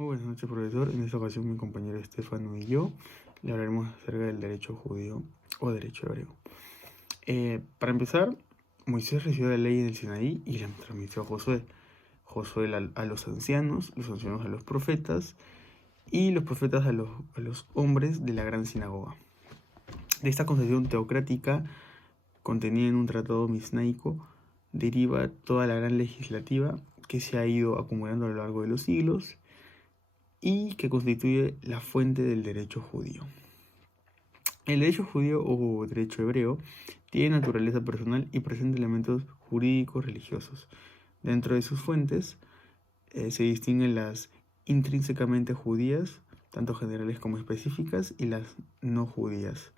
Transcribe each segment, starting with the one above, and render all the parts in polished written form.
Muy buenas noches, profesor. En esta ocasión mi compañero Estefano y yo le hablaremos acerca del derecho judío o derecho hebreo. Para empezar, Moisés recibió la ley en el Sinaí y la transmitió a Josué. Josué a los ancianos a los profetas y los profetas a los hombres de la gran sinagoga. De esta concepción teocrática contenida en un tratado misnaico deriva toda la gran legislativa que se ha ido acumulando a lo largo de los siglos y que constituye la fuente del derecho judío. El derecho judío o derecho hebreo tiene naturaleza personal y presenta elementos jurídicos religiosos. Dentro de sus fuentes se distinguen las intrínsecamente judías, tanto generales como específicas, y las no judías,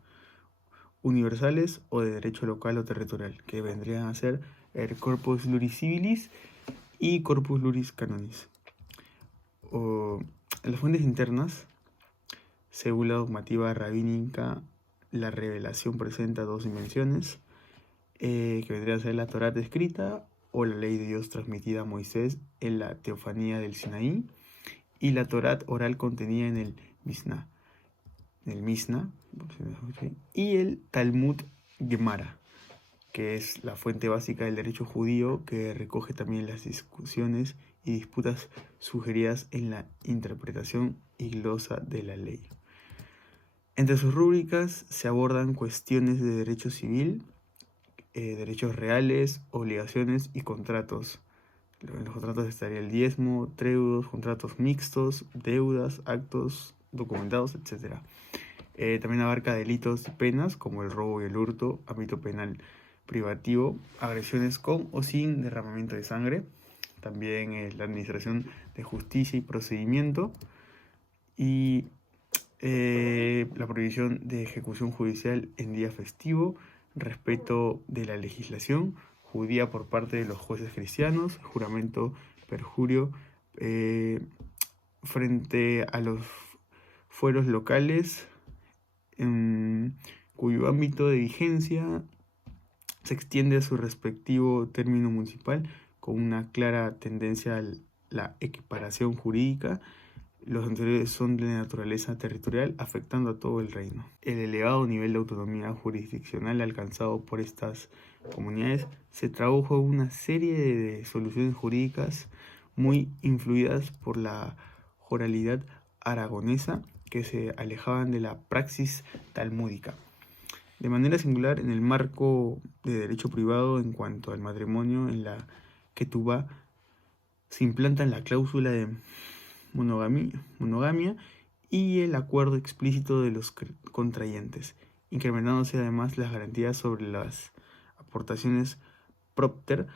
universales o de derecho local o territorial, que vendrían a ser el corpus juris civilis y corpus juris canonis. En las fuentes internas, según la dogmativa rabínica, la revelación presenta dos dimensiones, que vendría a ser la Torá escrita o la ley de Dios transmitida a Moisés en la teofanía del Sinaí, y la Torá oral contenida en el Misná, y el Talmud Gemara, que es la fuente básica del derecho judío, que recoge también las discusiones y disputas sugeridas en la interpretación y glosa de la ley. Entre sus rúbricas se abordan cuestiones de derecho civil, derechos reales, obligaciones y contratos. En los contratos estaría el diezmo, treudos, contratos mixtos, deudas, actos documentados, etc. También abarca delitos y penas como el robo y el hurto, ámbito penal privativo, agresiones con o sin derramamiento de sangre, también la administración de justicia y procedimiento, y la prohibición de ejecución judicial en día festivo, respeto de la legislación judía por parte de los jueces cristianos, juramento, perjurio frente a los fueros locales, cuyo ámbito de vigencia se extiende a su respectivo término municipal con una clara tendencia a la equiparación jurídica. Los anteriores son de naturaleza territorial, afectando a todo el reino. El elevado nivel de autonomía jurisdiccional alcanzado por estas comunidades se tradujo en una serie de soluciones jurídicas muy influidas por la oralidad aragonesa, que se alejaban de la praxis talmúdica. De manera singular, en el marco de derecho privado en cuanto al matrimonio, en la Ketubá se implantan la cláusula de monogamia y el acuerdo explícito de los contrayentes, incrementándose además las garantías sobre las aportaciones propter,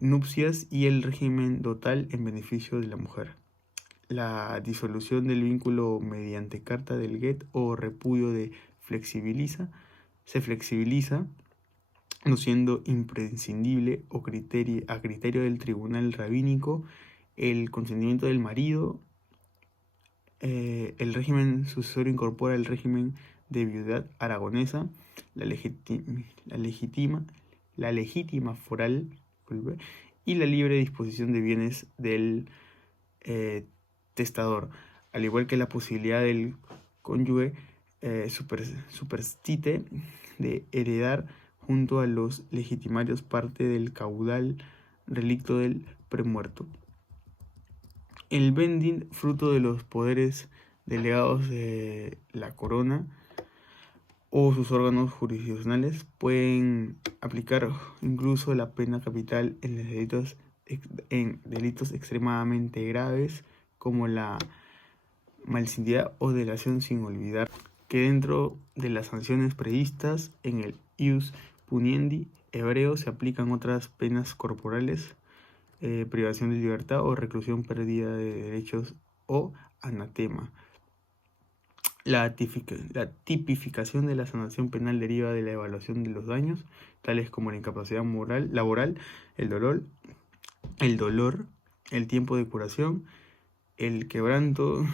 nupcias y el régimen dotal en beneficio de la mujer. La disolución del vínculo mediante carta del get o repudio se flexibiliza, no siendo imprescindible o a criterio del tribunal rabínico el consentimiento del marido. El régimen sucesorio incorpora el régimen de viudedad aragonesa, la legítima foral y la libre disposición de bienes del testador, al igual que la posibilidad del cónyuge superstite de heredar junto a los legitimarios parte del caudal relicto del premuerto. El bending, fruto de los poderes delegados de la corona o sus órganos jurisdiccionales, pueden aplicar incluso la pena capital en delitos extremadamente graves como la malignidad o delación, sin olvidar que dentro de las sanciones previstas en el ius puniendi hebreo se aplican otras penas corporales, privación de libertad o reclusión, pérdida de derechos o anatema. La tipificación de la sanción penal deriva de la evaluación de los daños, tales como la incapacidad laboral, el dolor, el tiempo de curación, el quebranto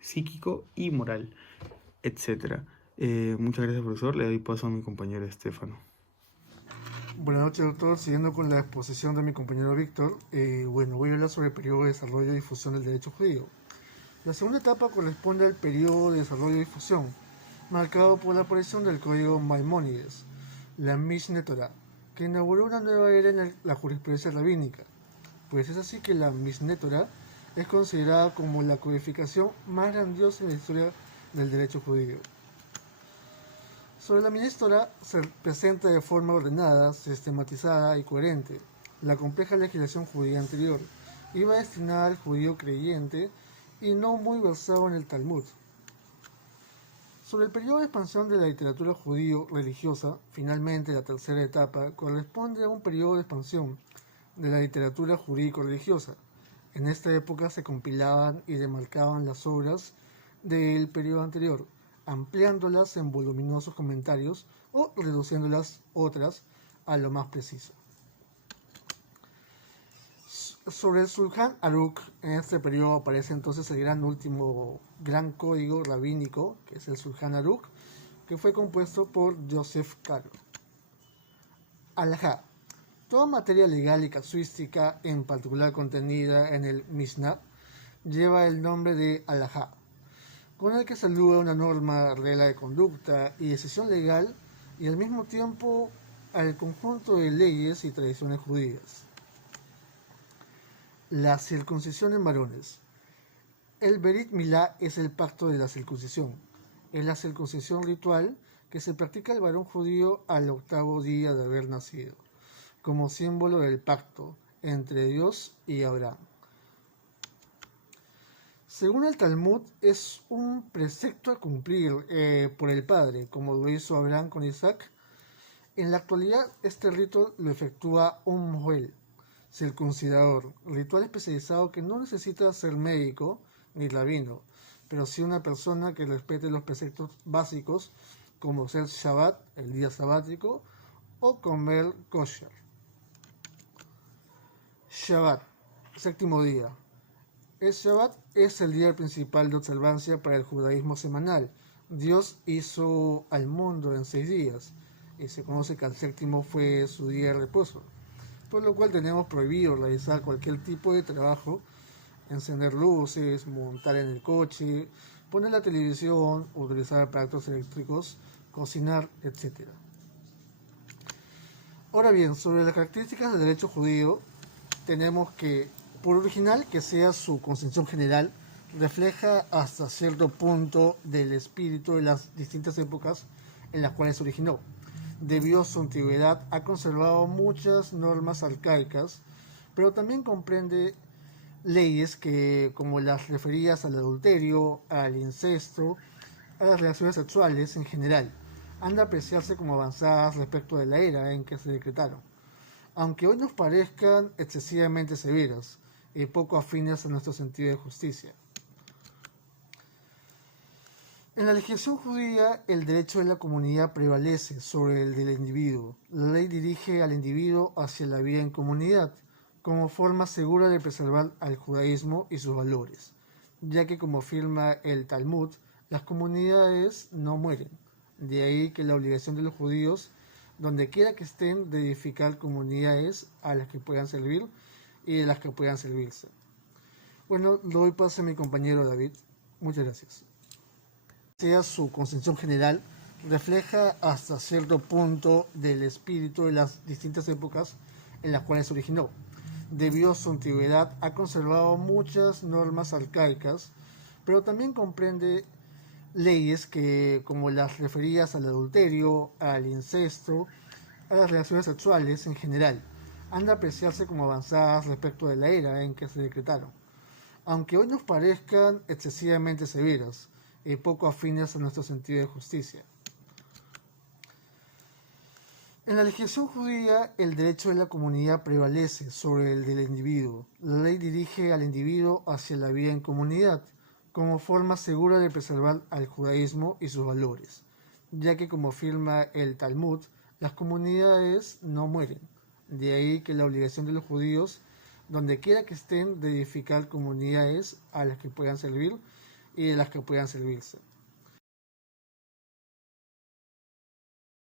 psíquico y moral, etc. Muchas gracias, profesor. Le doy paso a mi compañero Estefano. Buenas noches, doctor. Siguiendo con la exposición de mi compañero Víctor, voy a hablar sobre el periodo de desarrollo y difusión del derecho judío. La segunda etapa corresponde al periodo de desarrollo y difusión, marcado por la aparición del código Maimónides, la Mishneh Torah, que inauguró una nueva era en la jurisprudencia rabínica. Pues es así que la Mishneh Torah es considerada como la codificación más grandiosa en la historia del derecho judío. Sobre la ministra se presenta de forma ordenada, sistematizada y coherente la compleja legislación judía anterior. Iba destinada al judío creyente y no muy versado en el Talmud. Sobre el periodo de expansión de la literatura judío-religiosa, finalmente la tercera etapa corresponde a un periodo de expansión de la literatura jurídico-religiosa. En esta época se compilaban y demarcaban las obras del periodo anterior, ampliándolas en voluminosos comentarios o reduciéndolas otras a lo más preciso. Sobre el Shulchan Aruch, en este periodo aparece entonces el último gran código rabínico, que es el Shulchan Aruch, que fue compuesto por Joseph Caro. Alajá. Toda materia legal y casuística, en particular contenida en el Mishnah, lleva el nombre de alajá, con el que se alude una norma, regla de conducta y decisión legal, y al mismo tiempo al conjunto de leyes y tradiciones judías. La circuncisión en varones. El Berit Milá es el pacto de la circuncisión. Es la circuncisión ritual que se practica el varón judío al octavo día de haber nacido, como símbolo del pacto entre Dios y Abraham. Según el Talmud, es un precepto a cumplir por el padre, como lo hizo Abraham con Isaac. En la actualidad, este rito lo efectúa un moel, circuncidador, ritual especializado que no necesita ser médico ni rabino, pero sí una persona que respete los preceptos básicos, como ser Shabbat, el día sabático, o comer kosher. Shabbat, séptimo día. El Shabbat es el día principal de observancia para el judaísmo semanal. Dios hizo al mundo en 6 días y se conoce que el séptimo fue su día de reposo, por lo cual tenemos prohibido realizar cualquier tipo de trabajo, encender luces, montar en el coche, poner la televisión, utilizar aparatos eléctricos, cocinar, etc. Ahora bien, sobre las características del derecho judío, tenemos que, por original que sea su concepción general, refleja hasta cierto punto del espíritu de las distintas épocas en las cuales se originó. Debido a su antigüedad, ha conservado muchas normas arcaicas, pero también comprende leyes que, como las referidas al adulterio, al incesto, a las relaciones sexuales en general, han de apreciarse como avanzadas respecto de la era en que se decretaron, aunque hoy nos parezcan excesivamente severas y poco afines a nuestro sentido de justicia. En la legislación judía, el derecho de la comunidad prevalece sobre el del individuo. La ley dirige al individuo hacia la vida en comunidad, como forma segura de preservar al judaísmo y sus valores, ya que, como afirma el Talmud, las comunidades no mueren. De ahí que la obligación de los judíos, donde quiera que estén, de edificar comunidades a las que puedan servir y de las que puedan servirse. Bueno, le doy paso a mi compañero David. Muchas gracias. Sea su concepción general, refleja hasta cierto punto del espíritu de las distintas épocas en las cuales se originó. Debido a su antigüedad, ha conservado muchas normas arcaicas, pero también comprende leyes que, como las referidas al adulterio, al incesto, a las relaciones sexuales en general, han de apreciarse como avanzadas respecto de la era en que se decretaron, aunque hoy nos parezcan excesivamente severas y poco afines a nuestro sentido de justicia. En la legislación judía, el derecho de la comunidad prevalece sobre el del individuo. La ley dirige al individuo hacia la vida en comunidad, como forma segura de preservar al judaísmo y sus valores, ya que, como afirma el Talmud, las comunidades no mueren. De ahí que la obligación de los judíos, donde quiera que estén, de edificar comunidades a las que puedan servir y de las que puedan servirse.